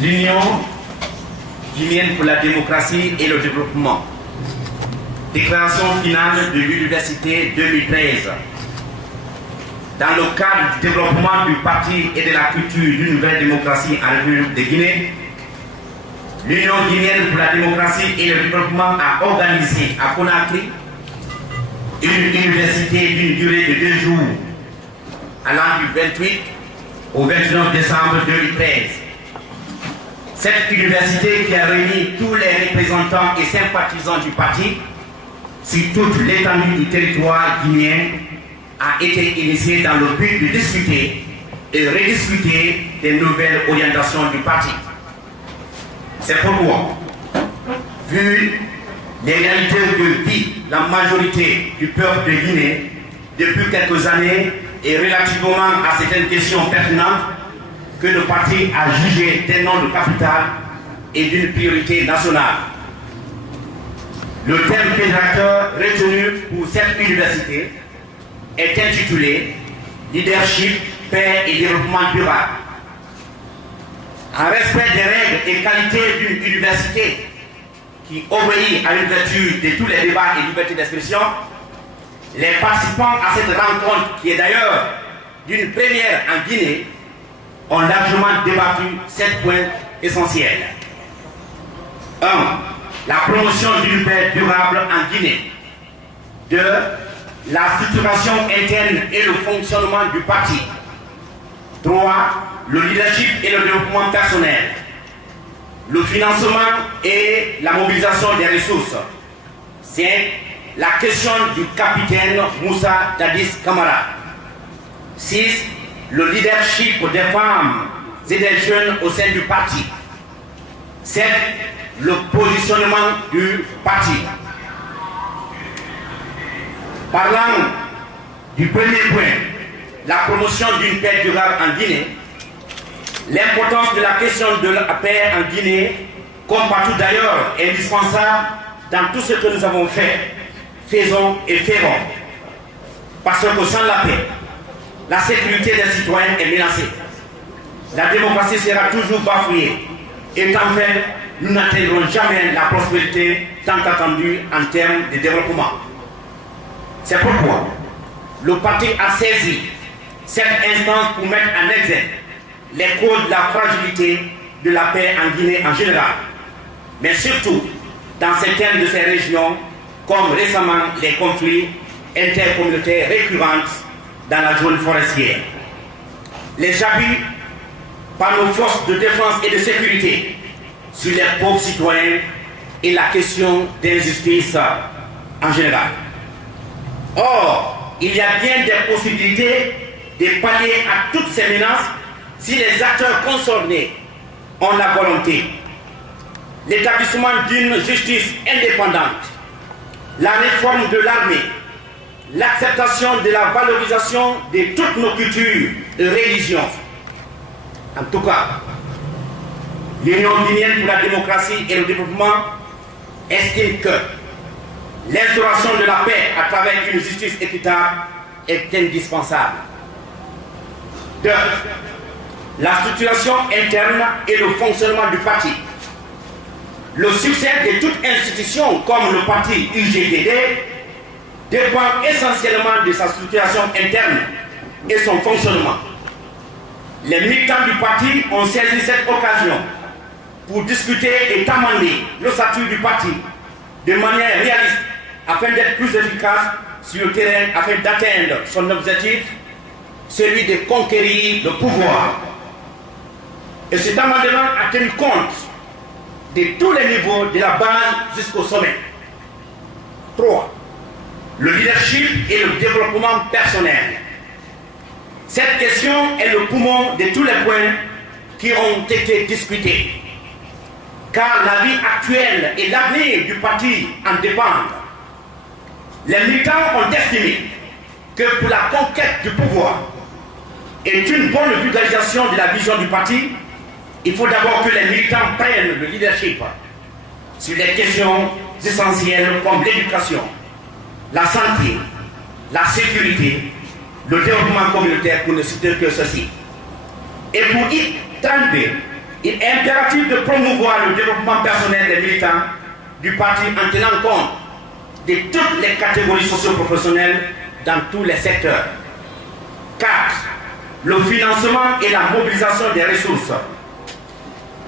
L'Union guinéenne pour la démocratie et le développement. Déclaration finale de l'Université 2013. Dans le cadre du développement du parti et de la culture d'une nouvelle démocratie en République de Guinée, l'Union guinéenne pour la démocratie et le développement a organisé à Conakry une université d'une durée de 2 jours, allant du 28 au 29 décembre 2013. Cette université qui a réuni tous les représentants et sympathisants du parti sur toute l'étendue du territoire guinéen a été initiée dans le but de discuter et rediscuter des nouvelles orientations du parti. C'est pourquoi, vu les réalités que vit la majorité du peuple de Guinée depuis quelques années et relativement à certaines questions pertinentes, que le parti a jugé d'un nom de capital et d'une priorité nationale. Le thème fédérateur retenu pour cette université est intitulé « Leadership, paix et développement durable ». En respect des règles et qualités d'une université qui obéit à l'ouverture de tous les débats et liberté d'expression, les participants à cette rencontre, qui est d'ailleurs d'une première en Guinée, ont largement débattu 7 points essentiels. 1. La promotion d'une paix durable en Guinée. 2. La structuration interne et le fonctionnement du parti. 3. Le leadership et le développement personnel. Le financement et la mobilisation des ressources. 5. La question du capitaine Moussa Dadis Camara. 6. Le leadership des femmes et des jeunes au sein du parti. 7. Le positionnement du parti. Parlant du premier point, la promotion d'une paix durable en Guinée, l'importance de la question de la paix en Guinée, comme partout d'ailleurs, est indispensable dans tout ce que nous avons fait, faisons et ferons. Parce que sans la paix, la sécurité des citoyens est menacée. La démocratie sera toujours bafouée. Et en fait, nous n'atteindrons jamais la prospérité tant attendue en termes de développement. C'est pourquoi le parti a saisi cette instance pour mettre en exergue les causes de la fragilité de la paix en Guinée en général, mais surtout dans certaines de ces régions, comme récemment les conflits intercommunautaires récurrents dans la zone forestière. Les abus par nos forces de défense et de sécurité sur les pauvres citoyens et la question d'injustice en général. Or, il y a bien des possibilités de pallier à toutes ces menaces si les acteurs concernés ont la volonté. L'établissement d'une justice indépendante, la réforme de l'armée, l'acceptation de la valorisation de toutes nos cultures et religions. En tout cas, l'Union guinéenne pour la démocratie et le développement estime que l'instauration de la paix à travers une justice équitable est indispensable. 2. La structuration interne et le fonctionnement du parti. Le succès de toute institution comme le parti UGTD dépend essentiellement de sa structuration interne et son fonctionnement. Les militants du parti ont saisi cette occasion pour discuter et amender le statut du parti de manière réaliste afin d'être plus efficace sur le terrain afin d'atteindre son objectif, celui de conquérir le pouvoir. Et cet amendement a tenu compte de tous les niveaux de la base jusqu'au sommet. 3. Le leadership et le développement personnel. Cette question est le poumon de tous les points qui ont été discutés. Car la vie actuelle et l'avenir du parti en dépendent. Les militants ont estimé que pour la conquête du pouvoir et une bonne vulgarisation de la vision du parti, il faut d'abord que les militants prennent le leadership sur les questions essentielles comme l'éducation, la santé, la sécurité, le développement communautaire, pour ne citer que ceci. Et pour y tenter, il est impératif de promouvoir le développement personnel des militants du parti en tenant compte de toutes les catégories socio-professionnelles dans tous les secteurs. 4. Le financement et la mobilisation des ressources.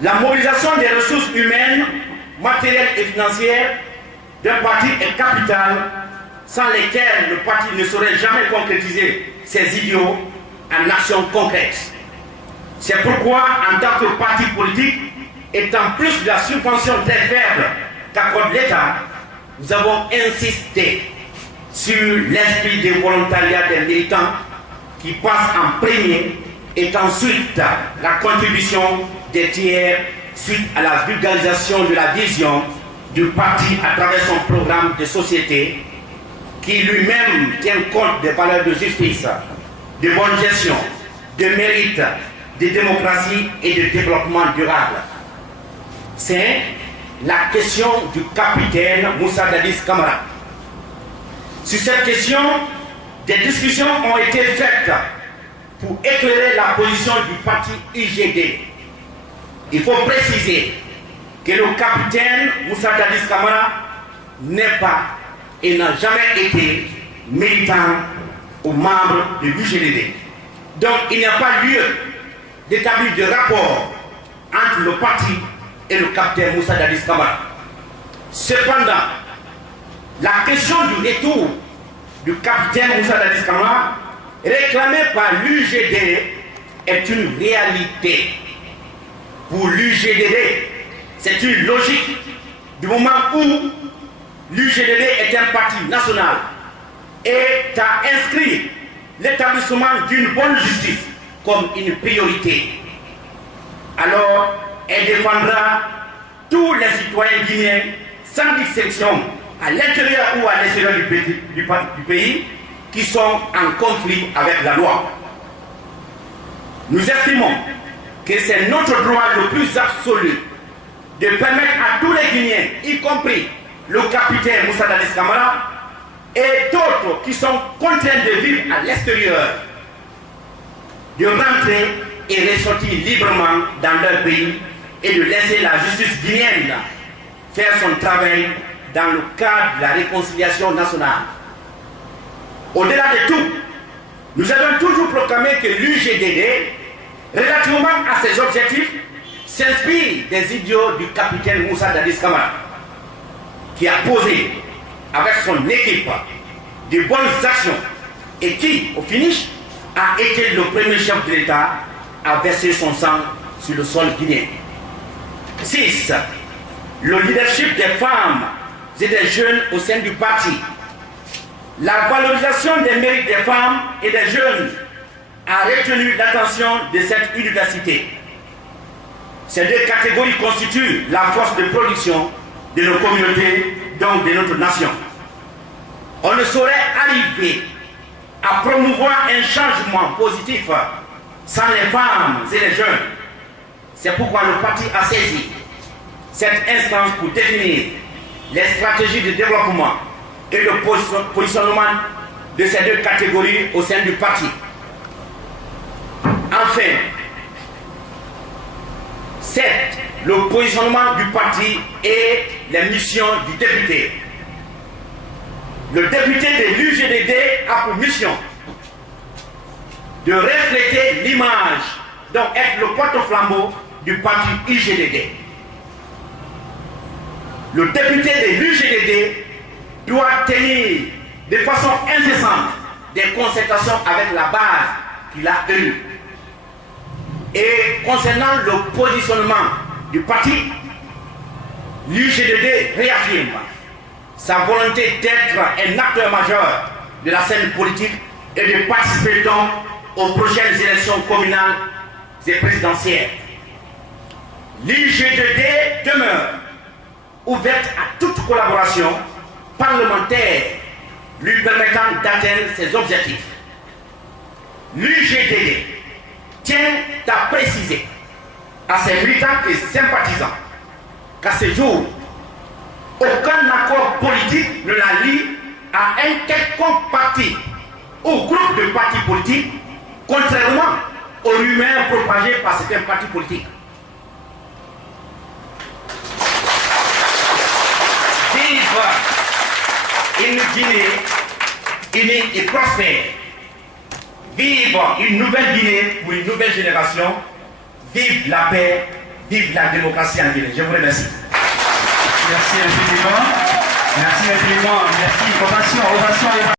La mobilisation des ressources humaines, matérielles et financières d'un parti est capitale, sans lesquelles le parti ne saurait jamais concrétiser ses idéaux en actions concrètes. C'est pourquoi, en tant que parti politique, étant plus de la subvention très faible qu'accorde l'État, nous avons insisté sur l'esprit de volontariat des militants qui passe en premier et ensuite la contribution des tiers suite à la vulgarisation de la vision du parti à travers son programme de société qui lui-même tient compte des valeurs de justice, de bonne gestion, de mérite, de démocratie et de développement durable. C'est la question du capitaine Moussa Dadis Camara. Sur cette question, des discussions ont été faites pour éclairer la position du parti UGD. Il faut préciser que le capitaine Moussa Dadis Camara n'est pas et n'a jamais été militant ou membre de l'UGD. Donc il n'y a pas lieu d'établir de rapport entre le parti et le capitaine Moussa Dadis Camara. Cependant, la question du retour du capitaine Moussa Dadis Camara, réclamée par l'UGD, est une réalité. Pour l'UGD, c'est une logique du moment où l'UGD est un parti national et a inscrit l'établissement d'une bonne justice comme une priorité. Alors, elle défendra tous les citoyens guinéens sans distinction à l'intérieur ou à l'extérieur du pays qui sont en conflit avec la loi. Nous estimons que c'est notre droit le plus absolu de permettre à tous les Guinéens, y compris le capitaine Moussa Dadis Camara et d'autres qui sont contraints de vivre à l'extérieur, de rentrer et ressortir librement dans leur pays et de laisser la justice guinéenne faire son travail dans le cadre de la réconciliation nationale. Au-delà de tout, nous avons toujours proclamé que l'UGDD, relativement à ses objectifs, s'inspire des idéaux du capitaine Moussa Dadis Camara, qui a posé avec son équipe de bonnes actions et qui, au finish, a été le premier chef de l'État à verser son sang sur le sol guinéen. 6. Le leadership des femmes et des jeunes au sein du parti. La valorisation des mérites des femmes et des jeunes a retenu l'attention de cette université. Ces deux catégories constituent la force de production de nos communautés, donc de notre nation. On ne saurait arriver à promouvoir un changement positif sans les femmes et les jeunes. C'est pourquoi le parti a saisi cette instance pour définir les stratégies de développement et le positionnement de ces deux catégories au sein du parti. Enfin, 7. Le positionnement du parti et les missions du député. Le député de l'UGDD a pour mission de refléter l'image, donc être le porte-flambeau du parti UGDD. Le député de l'UGDD doit tenir de façon incessante des concertations avec la base qu'il a eue. Et concernant le positionnement du parti, l'UGDD réaffirme sa volonté d'être un acteur majeur de la scène politique et de participer donc aux prochaines élections communales et présidentielles. L'UGDD demeure ouverte à toute collaboration parlementaire lui permettant d'atteindre ses objectifs. L'UGDD tient à préciser à ses militants et sympathisants qu'à ce jour, aucun accord politique ne la lie à un quelconque parti ou groupe de partis politiques, contrairement aux rumeurs propagées par certains partis politiques. Vive une Guinée unie et prospère. Vive une nouvelle Guinée pour une nouvelle génération. Vive la paix, vive la démocratie en Guinée. Je vous remercie. Merci infiniment. Merci infiniment. Merci. Ovation, ovation.